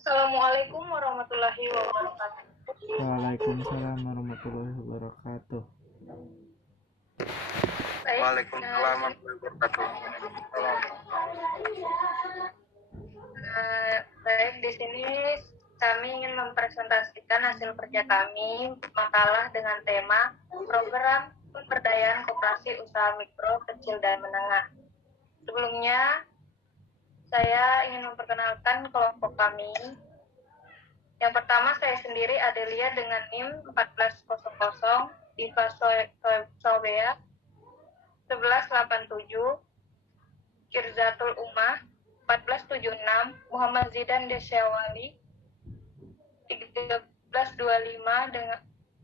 Assalamualaikum warahmatullahi wabarakatuh. Waalaikumsalam warahmatullahi wabarakatuh. Baik, Waalaikumsalam warahmatullahi wabarakatuh. baik, di sini kami ingin mempresentasikan hasil kerja kami makalah dengan tema program pemberdayaan koperasi usaha mikro, kecil, dan menengah. Sebelumnya, saya ingin memperkenalkan kelompok kami. Yang pertama, saya sendiri Adelia dengan NIM 1400, Diva Sobea 1187, Kirzatul Ummah 1476, Muhammad Zidan Desyawali 1325,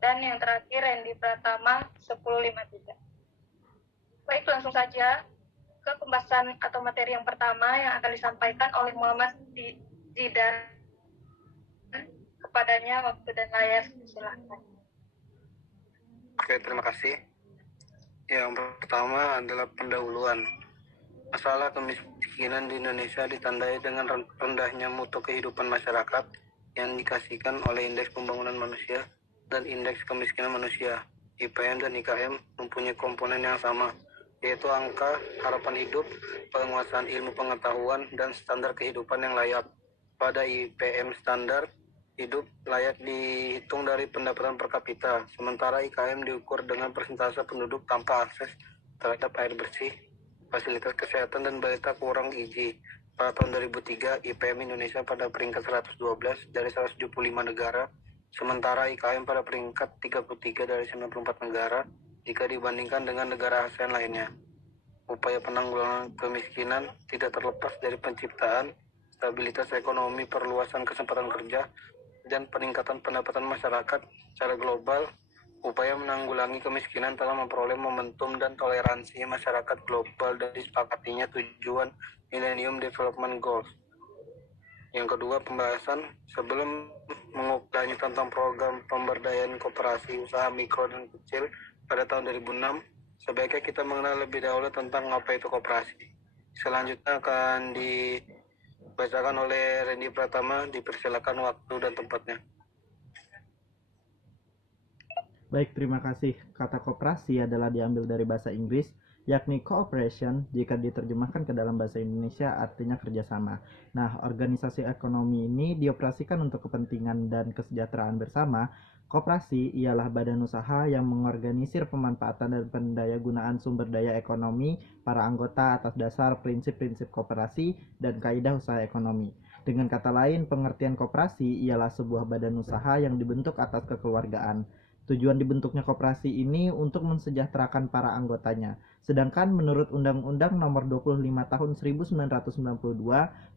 dan yang terakhir Randy Pratama 1053. Baik, langsung saja ke pembahasan atau materi yang pertama yang akan disampaikan oleh Muhammad Zidan. Kepadanya waktu dan layar, silakan. Oke, terima kasih. Yang pertama adalah pendahuluan. Masalah kemiskinan di Indonesia ditandai dengan rendahnya mutu kehidupan masyarakat yang dikasihkan oleh Indeks Pembangunan Manusia dan Indeks Kemiskinan Manusia. IPM dan IKM mempunyai komponen yang sama, yaitu angka harapan hidup, penguasaan ilmu pengetahuan, dan standar kehidupan yang layak. Pada IPM, standar hidup layak dihitung dari pendapatan per kapita, sementara IKM diukur dengan persentase penduduk tanpa akses terhadap air bersih, fasilitas kesehatan, dan balita kurang gizi. Pada tahun 2003, IPM Indonesia pada peringkat 112 dari 175 negara, sementara IKM pada peringkat 33 dari 94 negara jika dibandingkan dengan negara ASEAN lainnya. Upaya penanggulangan kemiskinan tidak terlepas dari penciptaan stabilitas ekonomi, perluasan kesempatan kerja, dan peningkatan pendapatan masyarakat secara global. Upaya menanggulangi kemiskinan telah memperoleh momentum dan toleransi masyarakat global dan disepakatinya tujuan Millennium Development Goals. Yang kedua, pembahasan. Sebelum mengulas tentang program pemberdayaan koperasi usaha mikro dan kecil pada tahun 2006, sebaiknya kita mengenal lebih dahulu tentang apa itu koperasi. Selanjutnya akan dibacakan oleh Randy Pratama. Dipersilakan waktu dan tempatnya. Baik, terima kasih. Kata koperasi adalah diambil dari bahasa Inggris, yakni cooperation. Jika diterjemahkan ke dalam bahasa Indonesia artinya kerjasama. Nah, organisasi ekonomi ini dioperasikan untuk kepentingan dan kesejahteraan bersama. Koperasi ialah badan usaha yang mengorganisir pemanfaatan dan pendayagunaan sumber daya ekonomi para anggota atas dasar prinsip-prinsip koperasi dan kaidah usaha ekonomi. Dengan kata lain, pengertian koperasi ialah sebuah badan usaha yang dibentuk atas kekeluargaan. Tujuan dibentuknya koperasi ini untuk mensejahterakan para anggotanya. Sedangkan menurut Undang-Undang Nomor 25 Tahun 1992,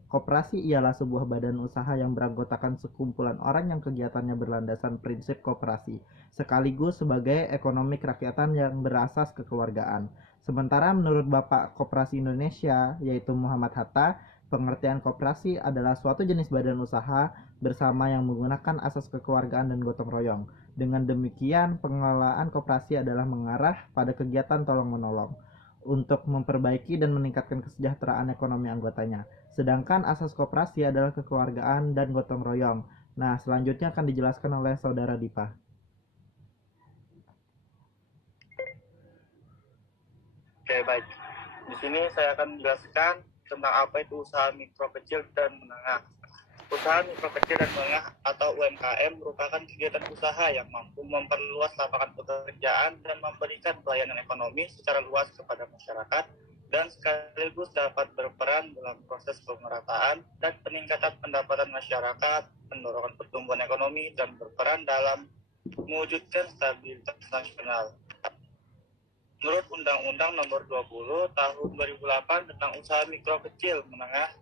koperasi ialah sebuah badan usaha yang beranggotakan sekumpulan orang yang kegiatannya berlandasan prinsip koperasi, sekaligus sebagai ekonomi kerakyatan yang berasas kekeluargaan. Sementara menurut Bapak Koperasi Indonesia, yaitu Muhammad Hatta, pengertian koperasi adalah suatu jenis badan usaha bersama yang menggunakan asas kekeluargaan dan gotong royong. Dengan demikian, pengelolaan koperasi adalah mengarah pada kegiatan tolong-menolong untuk memperbaiki dan meningkatkan kesejahteraan ekonomi anggotanya. Sedangkan asas koperasi adalah kekeluargaan dan gotong royong. Nah, selanjutnya akan dijelaskan oleh Saudara Dipa. Oke, baik. Di sini saya akan menjelaskan tentang apa itu usaha mikro kecil dan menengah. Usaha mikro kecil dan menengah atau UMKM merupakan kegiatan usaha yang mampu memperluas lapangan pekerjaan dan memberikan pelayanan ekonomi secara luas kepada masyarakat dan sekaligus dapat berperan dalam proses pemerataan dan peningkatan pendapatan masyarakat, mendorong pertumbuhan ekonomi, dan berperan dalam mewujudkan stabilitas nasional. Menurut Undang-Undang Nomor 20 Tahun 2008 tentang Usaha Mikro Kecil Menengah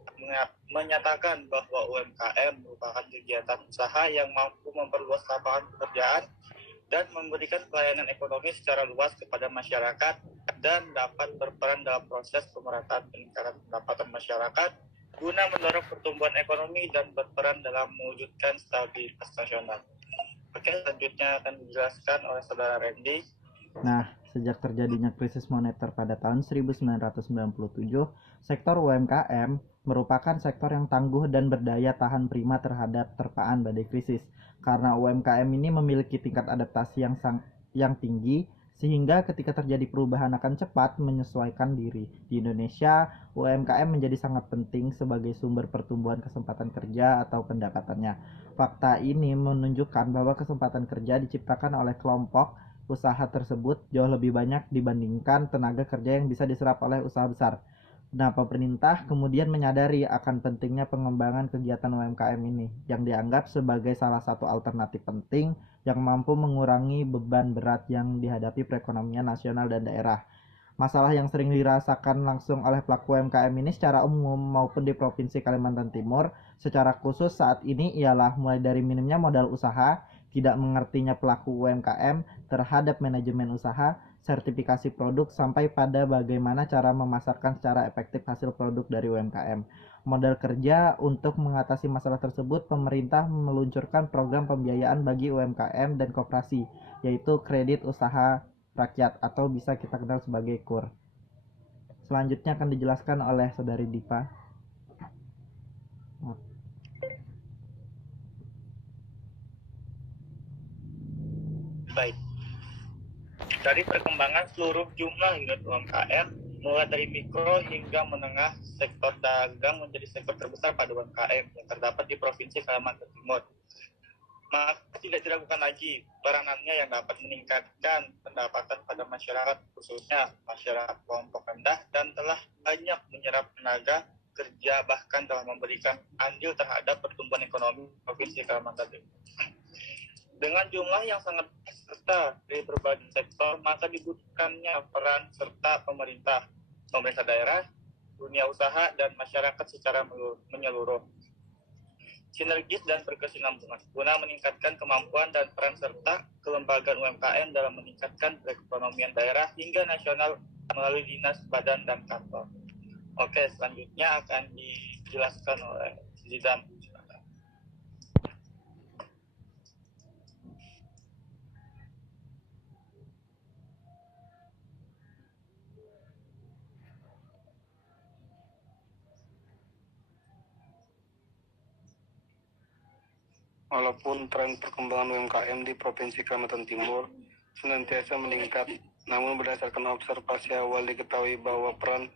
menyatakan bahwa UMKM merupakan kegiatan usaha yang mampu memperluas lapangan pekerjaan dan memberikan pelayanan ekonomi secara luas kepada masyarakat dan dapat berperan dalam proses pemerataan peningkatan pendapatan masyarakat guna mendorong pertumbuhan ekonomi dan berperan dalam mewujudkan stabilitas nasional. Oke, selanjutnya akan dijelaskan oleh Saudara Randy. Nah, Sejak terjadinya krisis moneter pada tahun 1997, sektor UMKM merupakan sektor yang tangguh dan berdaya tahan prima terhadap terpaan badai krisis. Karena UMKM ini memiliki tingkat adaptasi yang tinggi, sehingga ketika terjadi perubahan akan cepat menyesuaikan diri. Di Indonesia, UMKM menjadi sangat penting sebagai sumber pertumbuhan kesempatan kerja atau pendapatannya. Fakta ini menunjukkan bahwa kesempatan kerja diciptakan oleh kelompok usaha tersebut jauh lebih banyak dibandingkan tenaga kerja yang bisa diserap oleh usaha besar. Nah, pemerintah kemudian menyadari akan pentingnya pengembangan kegiatan UMKM ini, yang dianggap sebagai salah satu alternatif penting yang mampu mengurangi beban berat yang dihadapi perekonomian nasional dan daerah. Masalah yang sering dirasakan langsung oleh pelaku UMKM ini secara umum maupun di Provinsi Kalimantan Timur secara khusus saat ini ialah mulai dari minimnya modal usaha, tidak mengertinya pelaku UMKM terhadap manajemen usaha, sertifikasi produk, sampai pada bagaimana cara memasarkan secara efektif hasil produk dari UMKM. Modal kerja untuk mengatasi masalah tersebut, pemerintah meluncurkan program pembiayaan bagi UMKM dan koperasi, yaitu kredit usaha rakyat atau bisa kita kenal sebagai KUR. Selanjutnya akan dijelaskan oleh Saudari Dipa. Baik. Dari perkembangan seluruh jumlah unit UMKM, mulai dari mikro hingga menengah, sektor dagang menjadi sektor terbesar pada UMKM yang terdapat di Provinsi Kalimantan Timur. Maka tidak diragukan lagi peranannya yang dapat meningkatkan pendapatan pada masyarakat, khususnya masyarakat kelompok rendah, dan telah banyak menyerap tenaga kerja, bahkan telah memberikan andil terhadap pertumbuhan ekonomi Provinsi Kalimantan Timur. Dengan jumlah yang sangat serta dari berbagai sektor, maka dibutuhkannya peran serta pemerintah daerah, dunia usaha, dan masyarakat secara menyeluruh. Sinergis dan berkesinambungan guna meningkatkan kemampuan dan peran serta kelembagaan UMKM dalam meningkatkan perekonomian daerah hingga nasional melalui dinas, badan, dan kantor. Oke, selanjutnya akan dijelaskan oleh Zidan. Walaupun tren perkembangan UMKM di Provinsi Kalimantan Timur senantiasa meningkat, namun berdasarkan observasi awal diketahui bahwa peran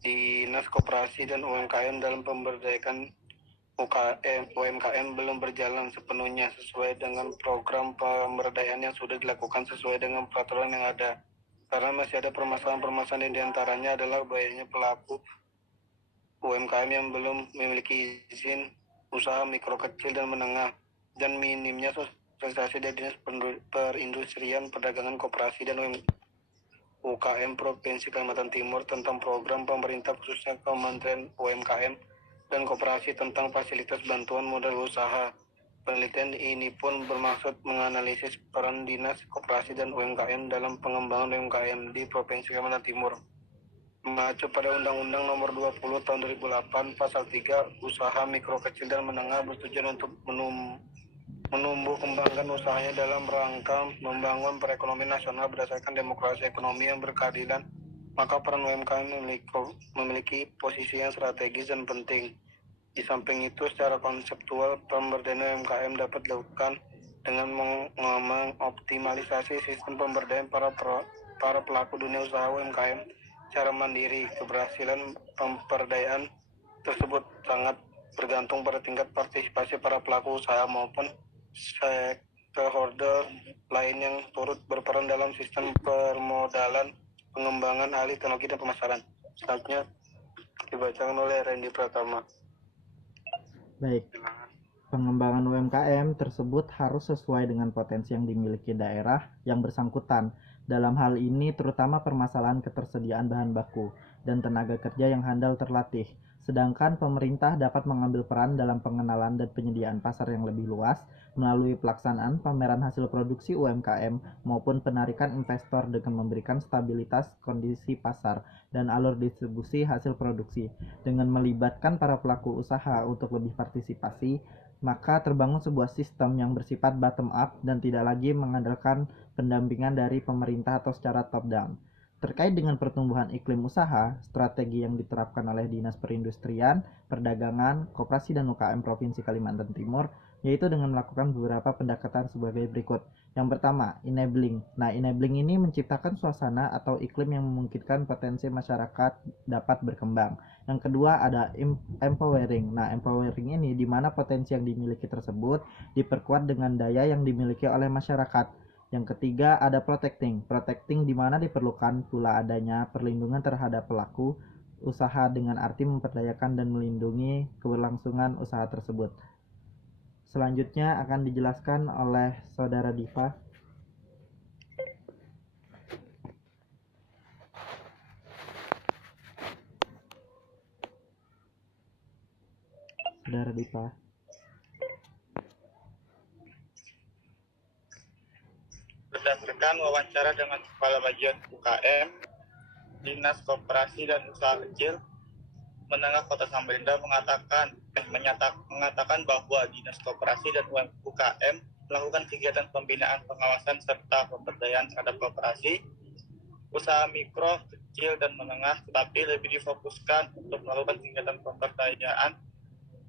Dinas Koperasi dan UMKM dalam pemberdayaan UMKM belum berjalan sepenuhnya sesuai dengan program pemberdayaan yang sudah dilakukan sesuai dengan peraturan yang ada. Karena masih ada permasalahan-permasalahan yang diantaranya adalah banyaknya pelaku UMKM yang belum memiliki izin usaha mikro, kecil, dan menengah, dan minimnya sosialisasi dari Dinas Perindustrian, Perdagangan, Koperasi, dan UKM Provinsi Kalimantan Timur tentang program pemerintah khususnya Kementerian UMKM dan Koperasi tentang fasilitas bantuan modal usaha. Penelitian ini pun bermaksud menganalisis peran Dinas Koperasi dan UMKM dalam pengembangan UMKM di Provinsi Kalimantan Timur. Mengacu pada Undang-Undang Nomor 20 Tahun 2008 Pasal 3, usaha mikro, kecil, dan menengah bertujuan untuk menumbuh kembangkan usahanya dalam rangka membangun perekonomian nasional berdasarkan demokrasi ekonomi yang berkeadilan, maka peran UMKM memiliki posisi yang strategis dan penting. Di samping itu, secara konseptual, pemberdayaan UMKM dapat dilakukan dengan mengoptimalisasi sistem pemberdayaan para pelaku dunia usaha UMKM secara mandiri. Keberhasilan pemberdayaan tersebut sangat bergantung pada tingkat partisipasi para pelaku usaha maupun stakeholder lain yang turut berperan dalam sistem permodalan, pengembangan alih teknologi, dan pemasaran. Selanjutnya dibacakan oleh Randy Pratama. Baik, pengembangan UMKM tersebut harus sesuai dengan potensi yang dimiliki daerah yang bersangkutan. Dalam hal ini terutama permasalahan ketersediaan bahan baku dan tenaga kerja yang handal terlatih. Sedangkan pemerintah dapat mengambil peran dalam pengenalan dan penyediaan pasar yang lebih luas melalui pelaksanaan pameran hasil produksi UMKM maupun penarikan investor dengan memberikan stabilitas kondisi pasar dan alur distribusi hasil produksi. Dengan melibatkan para pelaku usaha untuk lebih partisipasi maka terbangun sebuah sistem yang bersifat bottom up dan tidak lagi mengandalkan pendampingan dari pemerintah atau secara top down. Terkait dengan pertumbuhan iklim usaha, strategi yang diterapkan oleh Dinas Perindustrian, Perdagangan, Koperasi dan UKM Provinsi Kalimantan Timur yaitu dengan melakukan beberapa pendekatan sebagai berikut. Yang pertama, enabling. Nah, enabling ini menciptakan suasana atau iklim yang memungkinkan potensi masyarakat dapat berkembang. Yang kedua ada empowering. Nah, empowering ini di mana potensi yang dimiliki tersebut diperkuat dengan daya yang dimiliki oleh masyarakat. Yang ketiga ada protecting. Protecting di mana diperlukan pula adanya perlindungan terhadap pelaku usaha dengan arti memperdayakan dan melindungi keberlangsungan usaha tersebut. Selanjutnya akan dijelaskan oleh Saudara Diva. Saudara Diva. Berdasarkan wawancara dengan Kepala Bagian UKM, Dinas Koperasi dan Usaha Kecil Menengah Kota Samarinda mengatakan bahwa Dinas Koperasi dan UKM melakukan kegiatan pembinaan, pengawasan, serta pemberdayaan terhadap koperasi, usaha mikro, kecil, dan menengah, tetapi lebih difokuskan untuk melakukan kegiatan pemberdayaan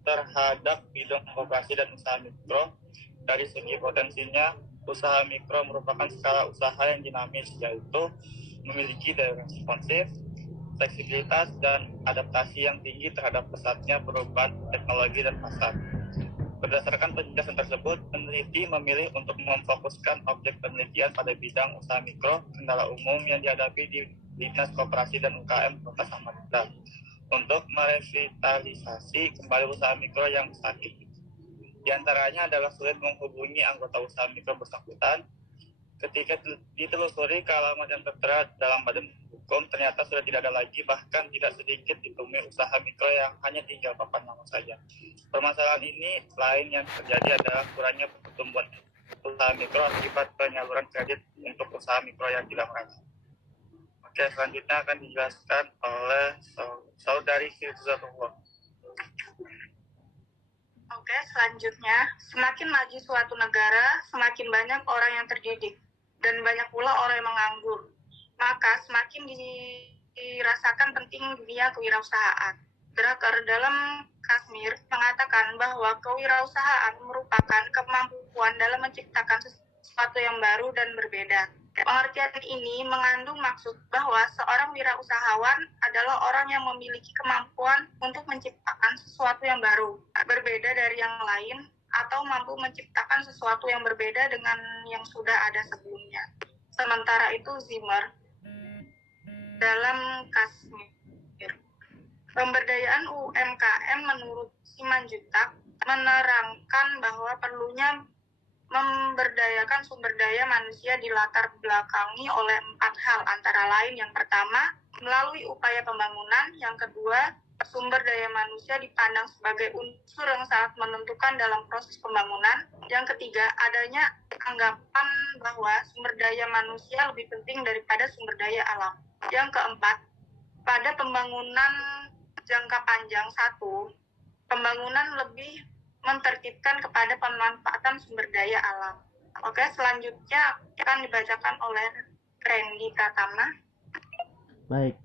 terhadap bidang koperasi dan usaha mikro. Dari segi potensinya, usaha mikro merupakan skala usaha yang dinamis, yaitu memiliki daya responsif, fleksibilitas, dan adaptasi yang tinggi terhadap pesatnya perubahan teknologi dan pasar. Berdasarkan penjelasan tersebut, peneliti memilih untuk memfokuskan objek penelitian pada bidang usaha mikro, kendala umum yang dihadapi di Dinas Koperasi dan UKM Kota Samarinda untuk merevitalisasi kembali usaha mikro yang sakit. Di antaranya adalah sulit menghubungi anggota usaha mikro bersangkutan. Ketika ditelusuri ke alamat yang tertera dalam badan hukum, ternyata sudah tidak ada lagi, bahkan tidak sedikit ditemui usaha mikro yang hanya tinggal papan nama saja. Permasalahan ini lain yang terjadi adalah kurangnya pertumbuhan usaha mikro akibat penyaluran kredit untuk usaha mikro yang tidak merata. Oke, selanjutnya akan dijelaskan oleh Saudari Firzatullah. Oke, selanjutnya, semakin maju suatu negara, semakin banyak orang yang terdidik, dan banyak pula orang yang menganggur. Maka semakin dirasakan penting dunia kewirausahaan. Drucker dalam Kashmir mengatakan bahwa kewirausahaan merupakan kemampuan dalam menciptakan sesuatu yang baru dan berbeda. Pengertian ini mengandung maksud bahwa seorang wirausahawan adalah orang yang memiliki kemampuan untuk menciptakan sesuatu yang baru, berbeda dari yang lain, atau mampu menciptakan sesuatu yang berbeda dengan yang sudah ada sebelumnya. Sementara itu Zimmer dalam Kashmir, pemberdayaan UMKM menurut Simanjuntak menerangkan bahwa perlunya memberdayakan sumber daya manusia dilatar belakangi oleh 4 hal, antara lain yang pertama, melalui upaya pembangunan, yang kedua, sumber daya manusia dipandang sebagai unsur yang sangat menentukan dalam proses pembangunan, yang ketiga, adanya anggapan bahwa sumber daya manusia lebih penting daripada sumber daya alam, yang keempat, pada pembangunan jangka panjang satu, pembangunan lebih mentertibkan kepada pemanfaatan sumber daya alam. Oke, selanjutnya akan dibacakan oleh Randy Pratama. Baik,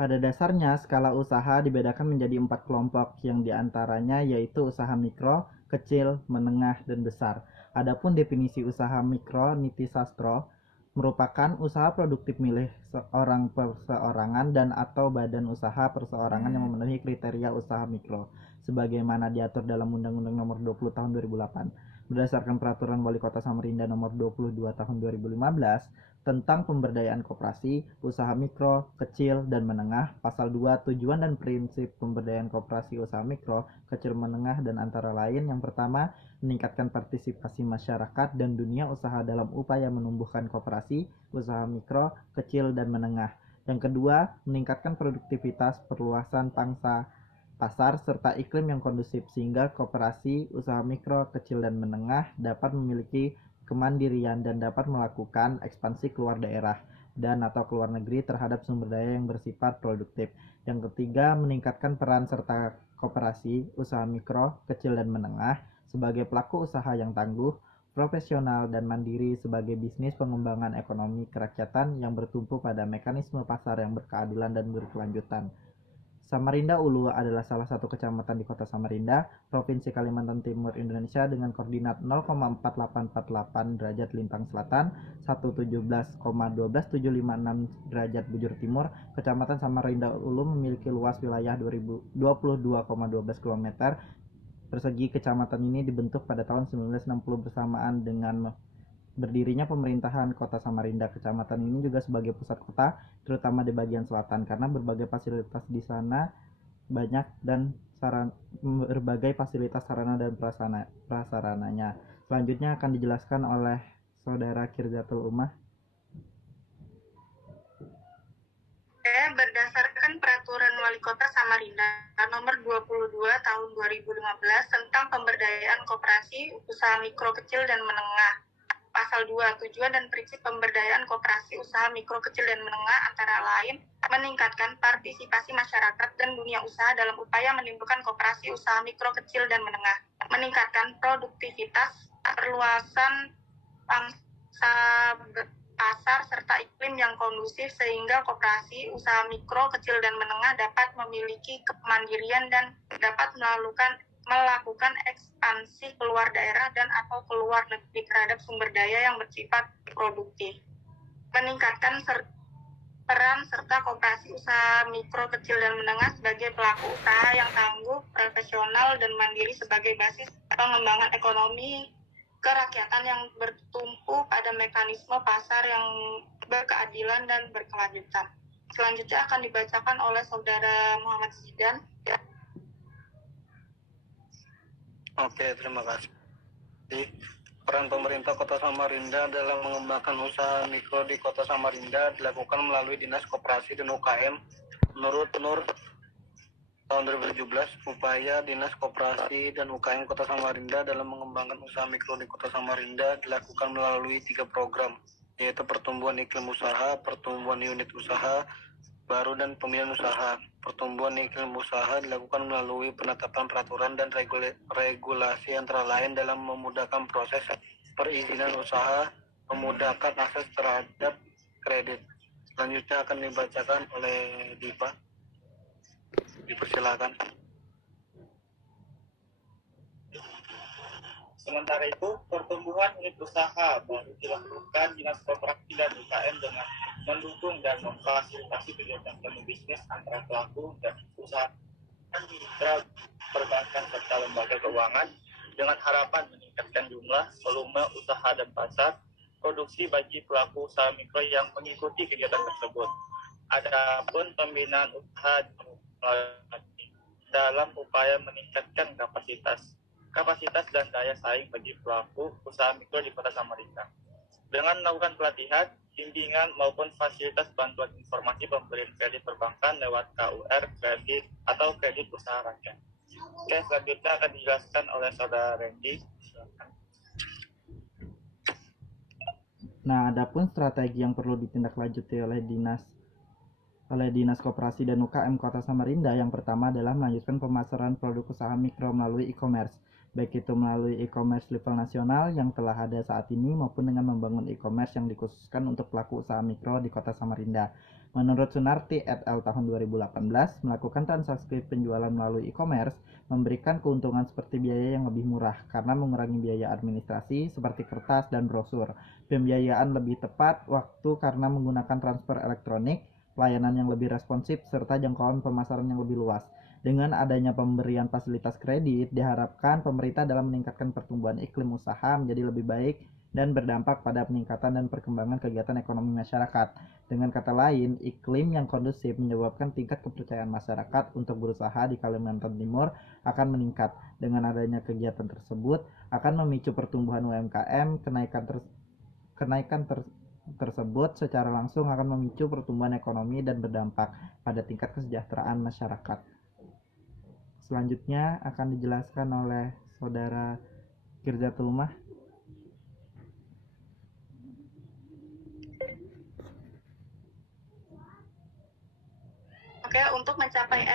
pada dasarnya skala usaha dibedakan menjadi 4 kelompok yang diantaranya yaitu usaha mikro, kecil, menengah, dan besar. Adapun definisi usaha mikro Niti Sastro merupakan usaha produktif milik seorang perseorangan dan atau badan usaha perseorangan yang memenuhi kriteria usaha mikro sebagaimana diatur dalam Undang-Undang Nomor 20 Tahun 2008 berdasarkan Peraturan Wali Kota Samarinda Nomor 22 Tahun 2015 tentang pemberdayaan koperasi, usaha mikro, kecil, dan menengah. Pasal 2 tujuan dan prinsip pemberdayaan koperasi usaha mikro, kecil, menengah, dan antara lain. Yang pertama, meningkatkan partisipasi masyarakat dan dunia usaha dalam upaya menumbuhkan koperasi, usaha mikro, kecil, dan menengah. Yang kedua, meningkatkan produktivitas, perluasan pangsa pasar, serta iklim yang kondusif sehingga koperasi, usaha mikro, kecil, dan menengah dapat memiliki kemandirian dan dapat melakukan ekspansi keluar daerah dan atau keluar negeri terhadap sumber daya yang bersifat produktif. Yang ketiga, meningkatkan peran serta koperasi, usaha mikro, kecil, dan menengah sebagai pelaku usaha yang tangguh, profesional, dan mandiri sebagai bisnis pengembangan ekonomi kerakyatan yang bertumpu pada mekanisme pasar yang berkeadilan dan berkelanjutan. Samarinda Ulu adalah salah satu kecamatan di Kota Samarinda, Provinsi Kalimantan Timur, Indonesia dengan koordinat 0,4848 derajat lintang selatan, 117,12756 derajat bujur timur. Kecamatan Samarinda Ulu memiliki luas wilayah 22,12 km persegi. Kecamatan ini dibentuk pada tahun 1960 bersamaan dengan berdirinya pemerintahan Kota Samarinda. Kecamatan ini juga sebagai pusat kota, terutama di bagian selatan, karena berbagai fasilitas di sana banyak dan berbagai fasilitas sarana dan prasarananya. Selanjutnya akan dijelaskan oleh Saudara Kirzatul Umah. Berdasarkan Peraturan Wali Kota Samarinda Nomor 22 Tahun 2015 tentang pemberdayaan koperasi, usaha mikro, kecil, dan menengah. Pasal 2, tujuan dan prinsip pemberdayaan koperasi, usaha mikro, kecil, dan menengah antara lain meningkatkan partisipasi masyarakat dan dunia usaha dalam upaya menimbulkan koperasi usaha mikro, kecil, dan menengah, meningkatkan produktivitas, perluasan pangsa pasar, serta iklim yang kondusif sehingga koperasi usaha mikro, kecil, dan menengah dapat memiliki kemandirian dan dapat melakukan ekspansi keluar daerah dan atau keluar negeri terhadap sumber daya yang bersifat produktif. Meningkatkan peran serta koperasi usaha mikro, kecil, dan menengah sebagai pelaku usaha yang tangguh, profesional, dan mandiri sebagai basis pengembangan ekonomi kerakyatan yang bertumpu pada mekanisme pasar yang berkeadilan dan berkelanjutan. Selanjutnya akan dibacakan oleh Saudara Muhammad Zidan. Oke, terima kasih. Peran pemerintah Kota Samarinda dalam mengembangkan usaha mikro di Kota Samarinda dilakukan melalui Dinas Koperasi dan UKM. Menurut Nur tahun 2017, upaya Dinas Koperasi dan UKM Kota Samarinda dalam mengembangkan usaha mikro di Kota Samarinda dilakukan melalui 3 program, yaitu pertumbuhan iklim usaha, pertumbuhan unit usaha baru, dan pembinaan usaha. Pertumbuhan iklim usaha dilakukan melalui penetapan peraturan dan regulasi antara lain dalam memudahkan proses perizinan usaha, memudahkan akses terhadap kredit. Selanjutnya akan dibacakan oleh Dipa. Dipersilakan. Sementara itu, pertumbuhan unit usaha baru dilakukan Dinas Koperasi dan UKM dengan mendukung dan memfasilitasi kegiatan bisnis antara pelaku dan usaha mitra, perbankan, serta lembaga keuangan dengan harapan meningkatkan jumlah, volume usaha dan pasar produksi bagi pelaku usaha mikro yang mengikuti kegiatan tersebut. Adapun pembinaan usaha dalam upaya meningkatkan kapasitas dan daya saing bagi pelaku usaha mikro di Kota Samarinda dengan melakukan pelatihan, bimbingan maupun fasilitas bantuan informasi pemberian kredit perbankan lewat KUR kredit atau kredit usaha rakyat. Oke, selanjutnya akan dijelaskan oleh Saudara Randy. Nah, adapun strategi yang perlu ditindaklanjuti oleh Dinas Koperasi dan UKM Kota Samarinda, yang pertama adalah melanjutkan pemasaran produk usaha mikro melalui e-commerce, baik itu melalui e-commerce level nasional yang telah ada saat ini maupun dengan membangun e-commerce yang dikhususkan untuk pelaku usaha mikro di Kota Samarinda. Menurut Sunarti et al. Tahun 2018, melakukan transaksi penjualan melalui e-commerce memberikan keuntungan seperti biaya yang lebih murah karena mengurangi biaya administrasi seperti kertas dan brosur, pembiayaan lebih tepat waktu karena menggunakan transfer elektronik, pelayanan yang lebih responsif, serta jangkauan pemasaran yang lebih luas. Dengan adanya pemberian fasilitas kredit, diharapkan pemerintah dalam meningkatkan pertumbuhan iklim usaha menjadi lebih baik dan berdampak pada peningkatan dan perkembangan kegiatan ekonomi masyarakat. Dengan kata lain, iklim yang kondusif menyebabkan tingkat kepercayaan masyarakat untuk berusaha di Kalimantan Timur akan meningkat. Dengan adanya kegiatan tersebut akan memicu pertumbuhan UMKM, kenaikan tersebut secara langsung akan memicu pertumbuhan ekonomi dan berdampak pada tingkat kesejahteraan masyarakat. Selanjutnya akan dijelaskan oleh Saudara Kirzatul Umah. Oke, untuk mencapai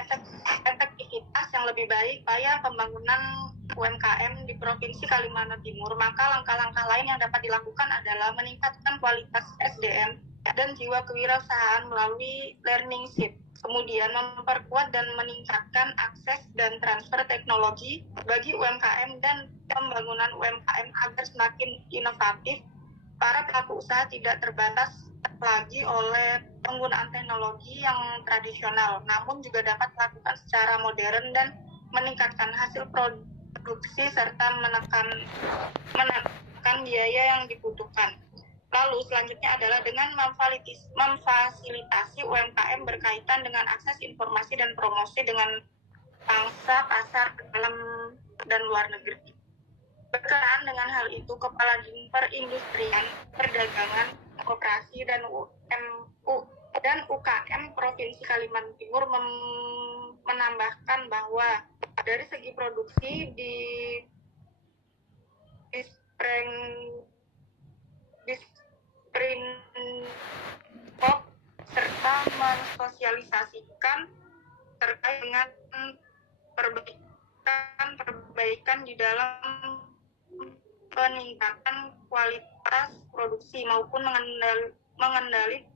efektivitas yang lebih baik, upaya pembangunan UMKM di Provinsi Kalimantan Timur, maka langkah-langkah lain yang dapat dilakukan adalah meningkatkan kualitas SDM dan jiwa kewirausahaan melalui learning-ship. Kemudian memperkuat dan meningkatkan akses dan transfer teknologi bagi UMKM dan pembangunan UMKM agar semakin inovatif. Para pelaku usaha tidak terbatas lagi oleh penggunaan teknologi yang tradisional, namun juga dapat dilakukan secara modern dan meningkatkan hasil produksi serta menekan biaya yang dibutuhkan. Lalu selanjutnya adalah dengan memfasilitasi UMKM berkaitan dengan akses informasi dan promosi dengan pangsa pasar dalam dan luar negeri. Berkenaan dengan hal itu, Kepala Perindustrian, Perdagangan, Koperasi dan UKM Provinsi Kalimantan Timur menambahkan bahwa dari segi produksi di Sprintop serta mensosialisasikan terkait dengan perbaikan di dalam peningkatan kualitas produksi maupun mengendali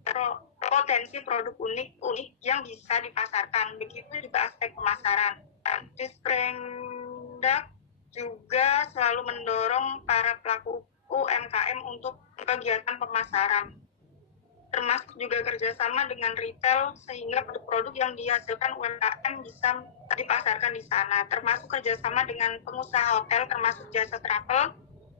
potensi produk unik yang bisa dipasarkan. Begitu juga aspek pemasaran. Disperindak juga selalu mendorong para pelaku UMKM untuk kegiatan pemasaran, termasuk juga kerjasama dengan retail sehingga produk-produk yang dihasilkan UMKM bisa dipasarkan di sana, termasuk kerjasama dengan pengusaha hotel termasuk jasa travel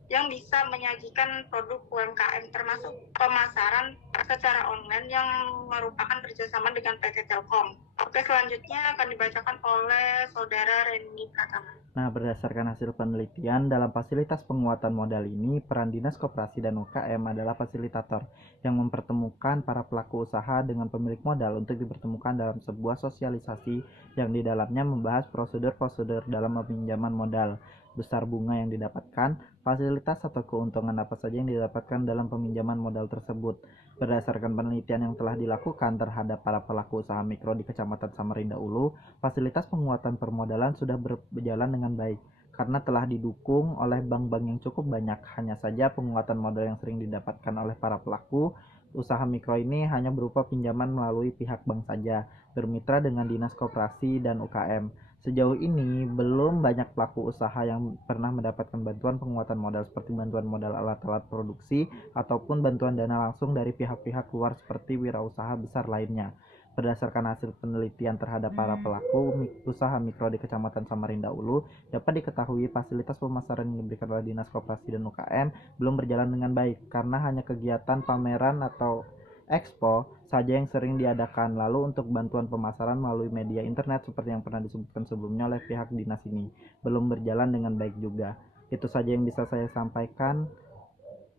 yang bisa menyajikan produk UMKM termasuk pemasaran secara online yang merupakan kerjasama dengan PT Telkom. Oke, selanjutnya akan dibacakan oleh Saudara Reni Pratama. Nah, berdasarkan hasil penelitian, dalam fasilitas penguatan modal ini, peran Dinas Koperasi dan UKM adalah fasilitator yang mempertemukan para pelaku usaha dengan pemilik modal untuk dipertemukan dalam sebuah sosialisasi yang di dalamnya membahas prosedur-prosedur dalam peminjaman modal, besar bunga yang didapatkan, fasilitas atau keuntungan apa saja yang didapatkan dalam peminjaman modal tersebut. Berdasarkan penelitian yang telah dilakukan terhadap para pelaku usaha mikro di Kecamatan Samarinda Ulu, fasilitas penguatan permodalan sudah berjalan dengan baik karena telah didukung oleh bank-bank yang cukup banyak. Hanya saja penguatan modal yang sering didapatkan oleh para pelaku usaha mikro ini hanya berupa pinjaman melalui pihak bank saja, bermitra dengan Dinas Koperasi dan UKM. Sejauh ini, belum banyak pelaku usaha yang pernah mendapatkan bantuan penguatan modal seperti bantuan modal alat-alat produksi ataupun bantuan dana langsung dari pihak-pihak luar seperti wirausaha besar lainnya. Berdasarkan hasil penelitian terhadap para pelaku usaha mikro di Kecamatan Samarinda Ulu, dapat diketahui fasilitas pemasaran yang diberikan oleh Dinas Koperasi dan UKM belum berjalan dengan baik karena hanya kegiatan pameran atau Expo saja yang sering diadakan. Lalu untuk bantuan pemasaran melalui media internet seperti yang pernah disebutkan sebelumnya oleh pihak dinas ini belum berjalan dengan baik juga. Itu saja yang bisa saya sampaikan.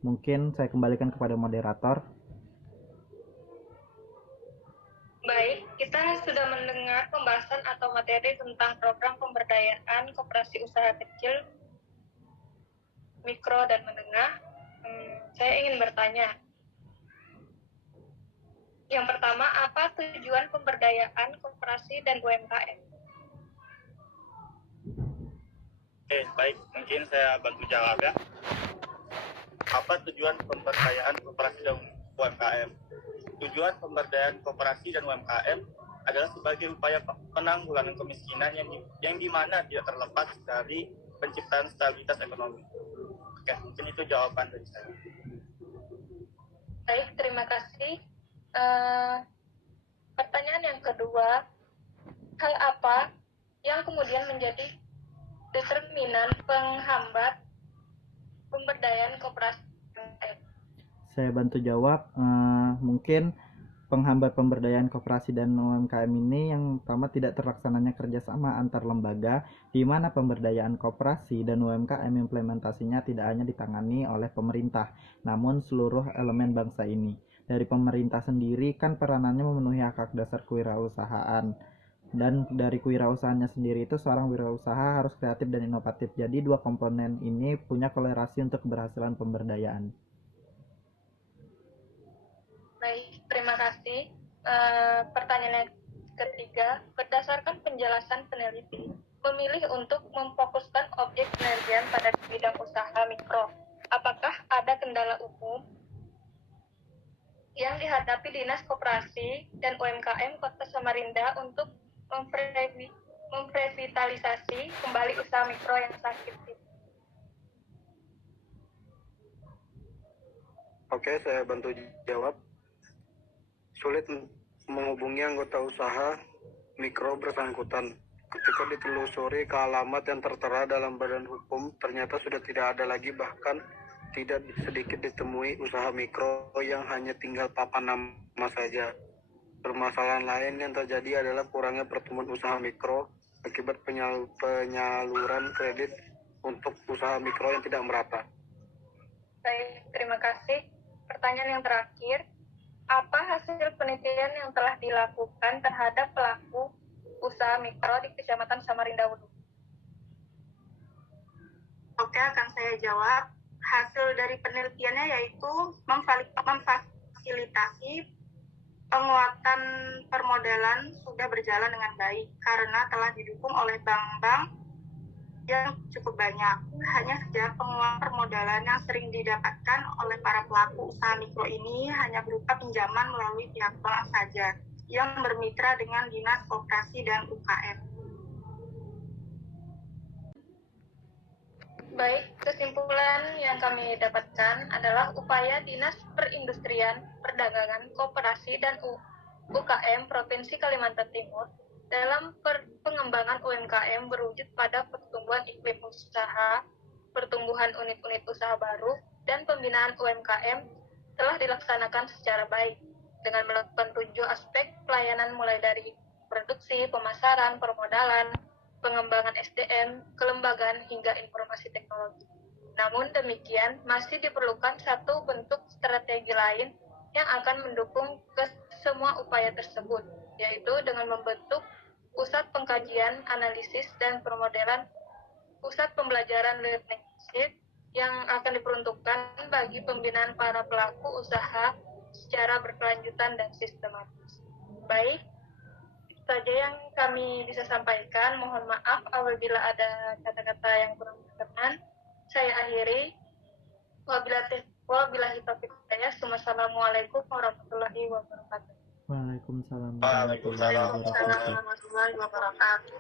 Mungkin saya kembalikan kepada moderator. Baik, kita sudah mendengar pembahasan atau materi tentang program pemberdayaan koperasi usaha kecil, mikro, dan menengah. Saya ingin bertanya, yang pertama, apa tujuan pemberdayaan koperasi dan UMKM? Oke, baik. Mungkin saya bantu jawab ya. Apa tujuan pemberdayaan koperasi dan UMKM? Tujuan pemberdayaan koperasi dan UMKM adalah sebagai upaya penanggulangan kemiskinan yang dimana tidak terlepas dari penciptaan stabilitas ekonomi. Oke, mungkin itu jawaban dari saya. Baik, terima kasih. Pertanyaan yang kedua, hal apa yang kemudian menjadi determinan penghambat pemberdayaan koperasi? Saya bantu jawab. Mungkin penghambat pemberdayaan koperasi dan UMKM ini yang pertama tidak terlaksananya kerjasama antar lembaga, di mana pemberdayaan koperasi dan UMKM implementasinya tidak hanya ditangani oleh pemerintah, namun seluruh elemen bangsa ini. Dari pemerintah sendiri kan peranannya memenuhi hak dasar kewirausahaan, dan dari kewirausahaannya sendiri itu seorang wirausaha harus kreatif dan inovatif. Jadi dua komponen ini punya kolerasi untuk keberhasilan pemberdayaan. Baik, terima kasih. Pertanyaan yang ketiga, berdasarkan penjelasan peneliti, memilih untuk memfokuskan objek penelitian pada bidang usaha mikro. Apakah ada kendala umum yang dihadapi Dinas Koperasi dan UMKM Kota Samarinda untuk memrevitalisasi kembali usaha mikro yang sakit? Oke, saya bantu jawab. Sulit menghubungi anggota usaha mikro bersangkutan. Ketika ditelusuri ke alamat yang tertera dalam badan hukum, ternyata sudah tidak ada lagi, bahkan tidak sedikit ditemui usaha mikro yang hanya tinggal papan nama saja. Permasalahan lain yang terjadi adalah kurangnya pertumbuhan usaha mikro akibat penyaluran kredit untuk usaha mikro yang tidak merata. Baik, terima kasih. Pertanyaan yang terakhir, apa hasil penelitian yang telah dilakukan terhadap pelaku usaha mikro di Kecamatan Samarinda Ulu? Oke, akan saya jawab. Hasil dari penelitiannya yaitu memfasilitasi penguatan permodalan sudah berjalan dengan baik karena telah didukung oleh bank-bank yang cukup banyak. Hanya saja penguatan permodalan yang sering didapatkan oleh para pelaku usaha mikro ini hanya berupa pinjaman melalui pihak bank saja yang bermitra dengan Dinas Koperasi dan UKM. Baik, kesimpulan yang kami dapatkan adalah upaya Dinas Perindustrian, Perdagangan, Koperasi, dan UKM Provinsi Kalimantan Timur dalam pengembangan UMKM berwujud pada pertumbuhan iklim usaha, pertumbuhan unit-unit usaha baru, dan pembinaan UMKM telah dilaksanakan secara baik dengan melakukan 7 aspek pelayanan mulai dari produksi, pemasaran, permodalan, pengembangan SDM, kelembagaan, hingga informasi teknologi. Namun demikian, masih diperlukan satu bentuk strategi lain yang akan mendukung ke semua upaya tersebut, yaitu dengan membentuk pusat pengkajian, analisis, dan permodelan pusat pembelajaran learning yang akan diperuntukkan bagi pembinaan para pelaku usaha secara berkelanjutan dan sistematis. Baik, itu saja yang kami bisa sampaikan. Mohon maaf apabila ada kata-kata yang kurang berkenan. Saya akhiri. Wabillahi taufiq hidayah. Wassalamualaikum warahmatullahi wabarakatuh. Waalaikumsalam Waalaikumsalam warahmatullahi wabarakatuh. Warahmatullahi wabarakatuh.